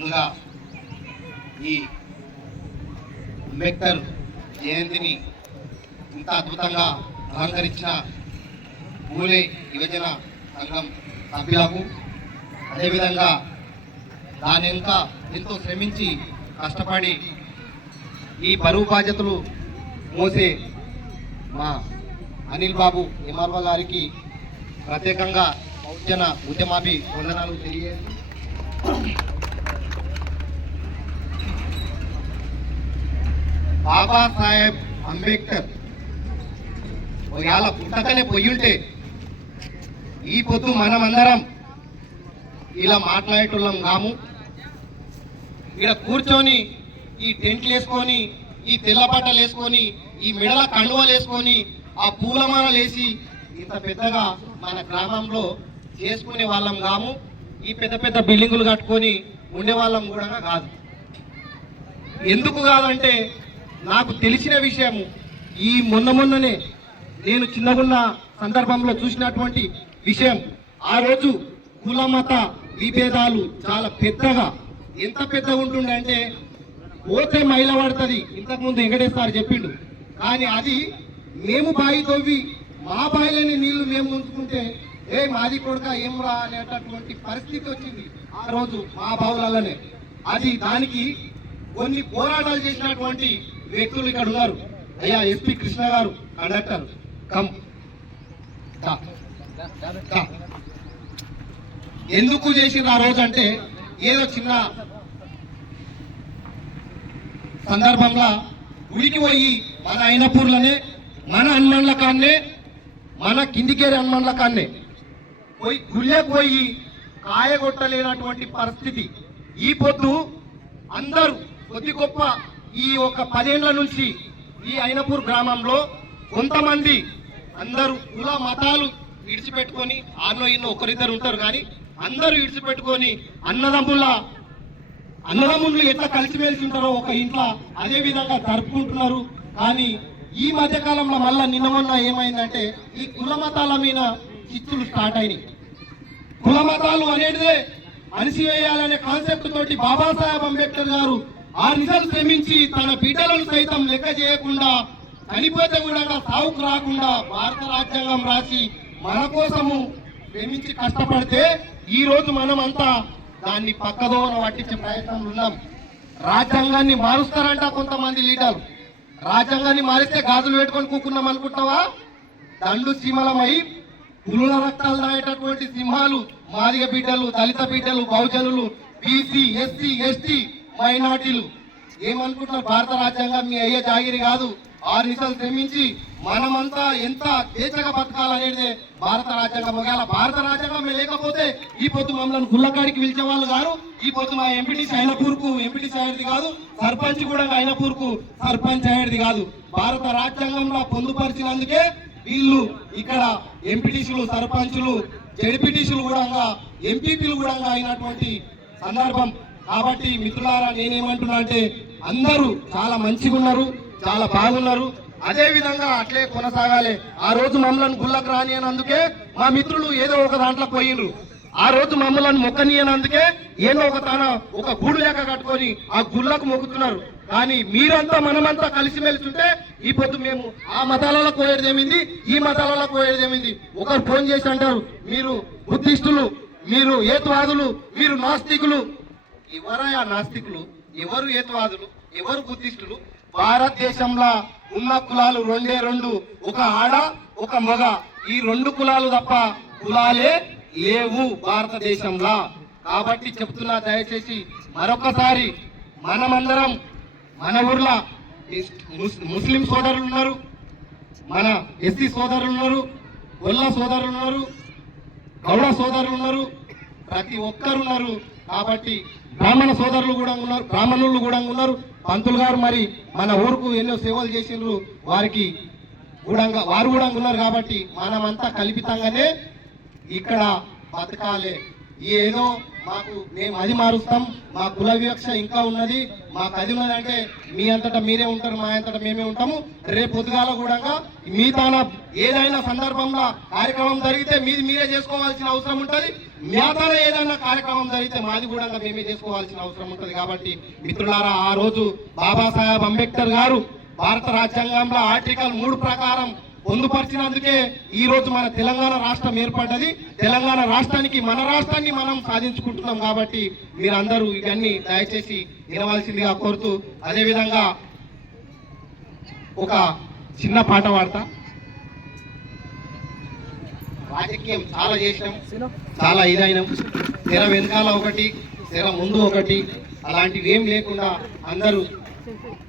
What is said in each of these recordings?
ముందుగా ఈ అంబేద్కర్ జయంతిని ఇంత అద్భుతంగా అలంకరించిన పూలే యువజన సంఘం సభ్యులకు. అదేవిధంగా దాని వెనుక ఎంతో శ్రమించి కష్టపడి ఈ బరువు బాధ్యతలు మోసే మా అనిల్ బాబు ఎంఆర్ఓ గారికి ప్రత్యేకంగా పౌజన ఉద్యమాభి వందనాలు తెలియజేస్తూ బాబాసాహెబ్ అంబేద్కర్. ఒకవేళ పుట్టకనే పొయ్యుంటే ఈ పొద్దు మనమందరం ఇలా మాట్లాడేటోళ్ళం కాము. ఇక్కడ కూర్చొని ఈ టెంట్లు వేసుకొని ఈ తెల్లబట్టలు వేసుకొని ఈ మెడల కండువలు వేసుకొని ఆ పూలమాలలు వేసి ఇంత పెద్దగా మన గ్రామంలో చేసుకునే వాళ్ళం కాము. ఈ పెద్ద పెద్ద బిల్డింగులు కట్టుకొని ఉండేవాళ్ళం కూడా కాదు. ఎందుకు కాదంటే నాకు తెలిసిన విషయము ఈ మొన్న మొన్ననే నేను చిన్నగున్న సందర్భంలో చూసినటువంటి విషయం. ఆ రోజు కుల మత విభేదాలు చాలా పెద్దగా. ఎంత పెద్దగా ఉంటుండే అంటే పోతే మైల పడుతుంది. ఇంతకుముందు వెంకటేష్ సార్ చెప్పిండు. కానీ అది మేము బావి తవ్వి మా బావిలోని నీళ్ళు మేము ఉంచుకుంటే ఏ మాది కొడుక ఏం రా అనేటటువంటి పరిస్థితి వచ్చింది ఆ రోజు మా బావులలోనే. అది దానికి కొన్ని పోరాటాలు చేసినటువంటి వ్యక్తులు ఇక్కడ ఉన్నారు. అయ్యా ఎస్పి కృష్ణ గారు కండక్టర్ కమ్. ఎందుకు చేసిండ్రు ఆ రోజు అంటే ఏదో చిన్న సందర్భంలో గుడికి పోయి మన అయినపూర్లనే మన హనుమాన్ల కాన్నే మన కిందికేరి హనుమాన్ల కాన్నే పోయి గుళ్ళకు పోయి కాయగొట్టలేనటువంటి పరిస్థితి. ఈ పొద్దు అందరూ కొద్ది గొప్ప ఈ ఒక పదేళ్ళ నుంచి ఈ అయినపూర్ గ్రామంలో కొంతమంది అందరూ కుల మతాలు విడిచిపెట్టుకొని ఆన్నో ఇన్నో ఒకరిద్దరు ఉంటారు కానీ అందరూ విడిచిపెట్టుకొని అన్నదమ్ముల అన్నదమ్ములు ఎట్లా కలిసిమెలిసి ఉంటారో ఒక ఇంట్లో అదే విధంగా జరుపుకుంటున్నారు. కానీ ఈ మధ్య కాలంలో మళ్ళా నిన్న మొన్న ఏమైందంటే ఈ కుల మతాల మీద చిచ్చులు స్టార్ట్ అయినాయి. కుల మతాలు అనేటిదే అణిసివేయాలనే కాన్సెప్ట్ తోటి బాబాసాహెబ్ అంబేద్కర్ గారు ఆ రిజల్ట్ శ్రమించి తన బిడ్డలను సైతం లెక్క చేయకుండా చనిపోతే కూడా సావుకు రాకుండా భారత రాజ్యాంగం రాసి మన కోసము శ్రమించి కష్టపడితే ఈ రోజు మనమంతా దాన్ని పక్కదోన పట్టించే ప్రయత్నంలో ఉన్నాం. రాజ్యాంగాన్ని మారుస్తారంట కొంతమంది లీడర్లు రాజ్యాంగాన్ని మారిస్తే గాజులు పెట్టుకొని కూకున్నాం అనుకుంటావా? దండు సీమలమై పులుల రక్తాలు తాగేటటువంటి సింహాలు మాదిగ బిడ్డలు దళిత బిడ్డలు బహుజనులు బీసీ ఎస్సీ ఎస్టీ మైనార్టీలు. ఏమనుకుంటున్నారు భారత రాజ్యాంగం మీ అయ్యే జాగిరి కాదు. ఆరు నిమిషాలు శ్రమించి మనమంతా ఎంత స్వేచ్ఛగా బతకాలనేది భారత రాజ్యాంగం. ఒకవేళ భారత రాజ్యాంగం లేకపోతే ఈ పొద్దు మమ్మల్ని గుల్లకాడికి పిలిచే వాళ్ళు గారు ఈ పొద్దు మా ఎంపీటీసీ అయినపూర్కు ఎంపీటీసీ అయ్యేది కాదు. సర్పంచ్ కూడా అయినపూర్కు సర్పంచ్ అయ్యేది కాదు. భారత రాజ్యాంగంలో పొందుపరిచినందుకే వీళ్ళు ఇక్కడ ఎంపీటీసీలు సర్పంచులు జడ్పీటీసీలు కూడా ఎంపీపీలు కూడా అయినటువంటి సందర్భం కాబట్టి మిత్రులారా నేనేమంటున్నా అంటే అందరూ చాలా మంచిగా ఉన్నారు చాలా బాగున్నారు. అదే విధంగా అట్లే కొనసాగాలి. ఆ రోజు మమ్మల్ని గుళ్ళకు రానియనందుకే మా మిత్రులు ఏదో ఒక దాంట్లో పోయిండ్రు. ఆ రోజు మమ్మల్ని మొక్కనియనందుకే ఏదో ఒక తన ఒక గూడు లెక్క కట్టుకొని ఆ గుళ్ళకు మొక్కుతున్నారు. కానీ మీరంతా మనమంతా కలిసిమెలిసి ఉంటే ఈ పొద్దు మేము ఆ మతాలలో కోయేదేమింది ఈ మతాలలో కోయేదేమింది ఒకరు ఫోన్ చేసి అంటారు మీరు బుద్ధిస్టులు మీరు ఏతువాదులు మీరు నాస్తికులు ఎవరయ్యా నాస్తికులు? ఎవరు ఏతవాదులు? ఎవరు బుద్ధిస్టులు? భారతదేశంలో ఉన్న కులాలు రెండే రెండు ఒక ఆడ ఒక మగ. ఈ రెండు కులాలు తప్ప కులాలే లేవు భారతదేశంలో. కాబట్టి చెప్తున్నా దయచేసి మరొకసారి మనమందరం మన ఊర్లో ముస్- ముస్లిం సోదరులు ఉన్నారు మన ఎస్సీ సోదరులు ఉన్నారు గొల్ల సోదరులు ఉన్నారు గౌడ సోదరులు ఉన్నారు ప్రతి ఒక్కరు ఉన్నారు. కాబట్టి బ్రాహ్మణ సోదరులు కూడా ఉన్నారు బ్రాహ్మణులు కూడా ఉన్నారు. పంతులు గారు మరి మన ఊరుకు ఎన్నో సేవలు చేసిండ్రు. వారికి కూడా వారు కూడా ఉన్నారు కాబట్టి మనమంతా కల్పితంగానే ఇక్కడ బతకాలే. ఏదో మాకు మేము అది మారుస్తాం మా కుల వివక్ష ఇంకా ఉన్నది మాకు అది ఉన్నదంటే మీ అంతటా మీరే ఉంటారు మా అంతటా మేమే ఉంటాము. రేపు పొద్దుగాల కూడా మీ తాన ఏదైనా సందర్భంలో కార్యక్రమం జరిగితే మీది మీరే చేసుకోవాల్సిన అవసరం ఉంటుంది. నేతల ఏదైనా కార్యక్రమం జరిగితే మాది కూడా మేమే చేసుకోవాల్సిన అవసరం ఉంటుంది కాబట్టి మిత్రులారా ఆ రోజు బాబాసాహెబ్ అంబేద్కర్ గారు భారత రాజ్యాంగంలో ఆర్టికల్ మూడు ప్రకారం పొందుపరిచినందుకే ఈ రోజు మన తెలంగాణ రాష్ట్రం ఏర్పడ్డది. తెలంగాణ రాష్ట్రానికి మన రాష్ట్రాన్ని మనం సాధించుకుంటున్నాం కాబట్టి మీరందరూ ఇవన్నీ దయచేసి వినవలసిందిగా కోరుతూ అదేవిధంగా ఒక చిన్న పాట పాడతా. రాజకీయం చాలా చేసినాం చాలా ఇదైనాం. తెర వెనకాల ఒకటి తెర ముందు ఒకటి అలాంటివి ఏం లేకుండా అందరూ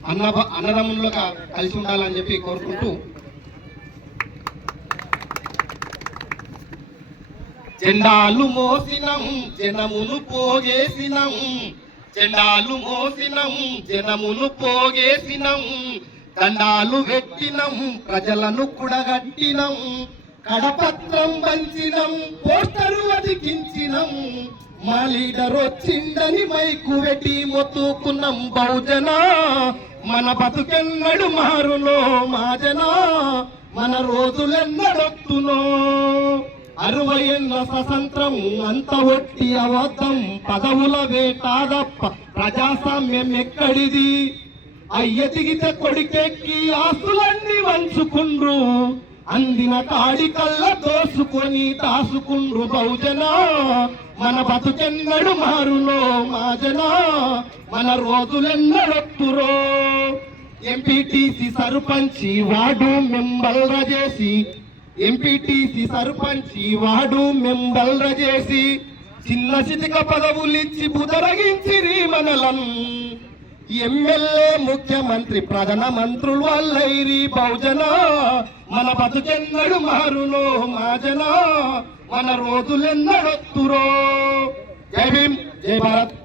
అన్న అన్నదమ్ములుగా కలిసి ఉండాలని చెప్పి కోరుకుంటూ జెండాలు మోసినం జనమును పోగేసినం జెండాలు మోసినం జనమును పోగేసినం దండాలు పెట్టినం ప్రజలను కుడగట్టినం. కడపత్రం వంచినం పోస్టరు అతికించినం మా లీడర్ వచ్చిందని మైకు వెటి మొత్తుకున్నాం బహుజన. మన బతుకెన్నడు మారునో మాజన మన రోజులెన్నడొత్తునో. అరవై ఏళ్ళ స్వతంత్రం అంత ఒట్టి అబద్ధం పదవుల వేటాదప్ప ప్రజాస్వామ్యం ఎక్కడిది? అయ్య దిగితే కొడికెక్కి ఆస్తులన్నీ వంచుకుండ్రు. అందిన కాడికల్ల దోసుకొని దాసుకుండ్రు బహుజన. మన బతుకెన్నడు మారులో మాజన. మన రోజులెన్నడొత్తురో ఎంపీటీసీ సర్పంచి వాడు మెంబర్ల చేసి ఎంపీటీసీ సర్పంచి వాడు మెంబర్ల చేసి చిన్న చితిక పదవులిచ్చి బుదరగించిరి మనలం. ఎమ్మెల్యే ముఖ్యమంత్రి ప్రధాన మంత్రులు వల్లైరి బహుజన మన బతుకెన్నడు మారులో మాజన మన రోజులెన్నడొత్తురో. జై భీమ్ జై భారత్.